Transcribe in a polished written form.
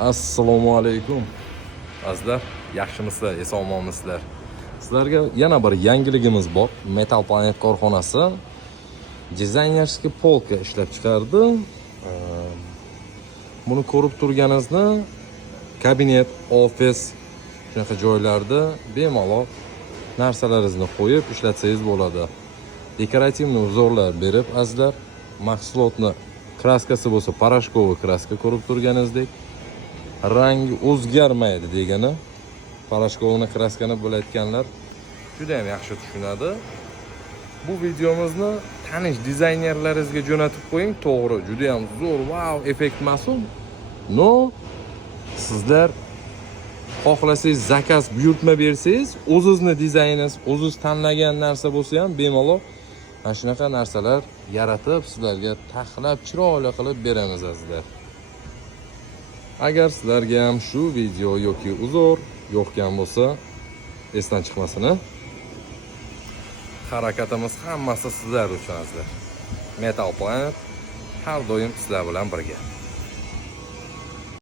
Assalomu alaykum. Azizlar, yaxshimisizlar, eson-omonmisizlar? Sizlarga yana bir yangiligimiz bor. Metal Planet korxonasi dizaynerskiy polka ishlab chiqardi. Buni ko'rib turganingizni kabinet, ofis shunaqa joylarda bemalol narsalaringizni qo'yib ishlatsangiz bo'ladi. Dekorativniy uzorlar berib, azizlar, mahsulotni kraskasi bo'lsa parashkoviy kraska ko'rib turganingizdek, rangi o'zgarmaydi degani. Parashkovni kraskani bo'layotganlar juda ham yaxshi tushunadi. Bu videomizni tanish dizaynerlaringizga jo'natib qo'ying. To'g'ri, juda ham zo'r, wow, effekt mas'ul. No, sizlar xohlasangiz zakaz buyurtma bersangiz, o'zingizni dizayningiz, o'zingiz tanlagan narsa bo'lsa ham bemalol mana shunaqa narsalar yaratib sizlarga taxlab chiroyli qilib beramiz azizlar. Agar sizlarga ham shu video yoki uzr yo'qgan bo'lsa, esdan chiqmasin. Harakatimiz hammasi sizlar uchun azizlar. Metal Planet har doim sizlar bilan birga.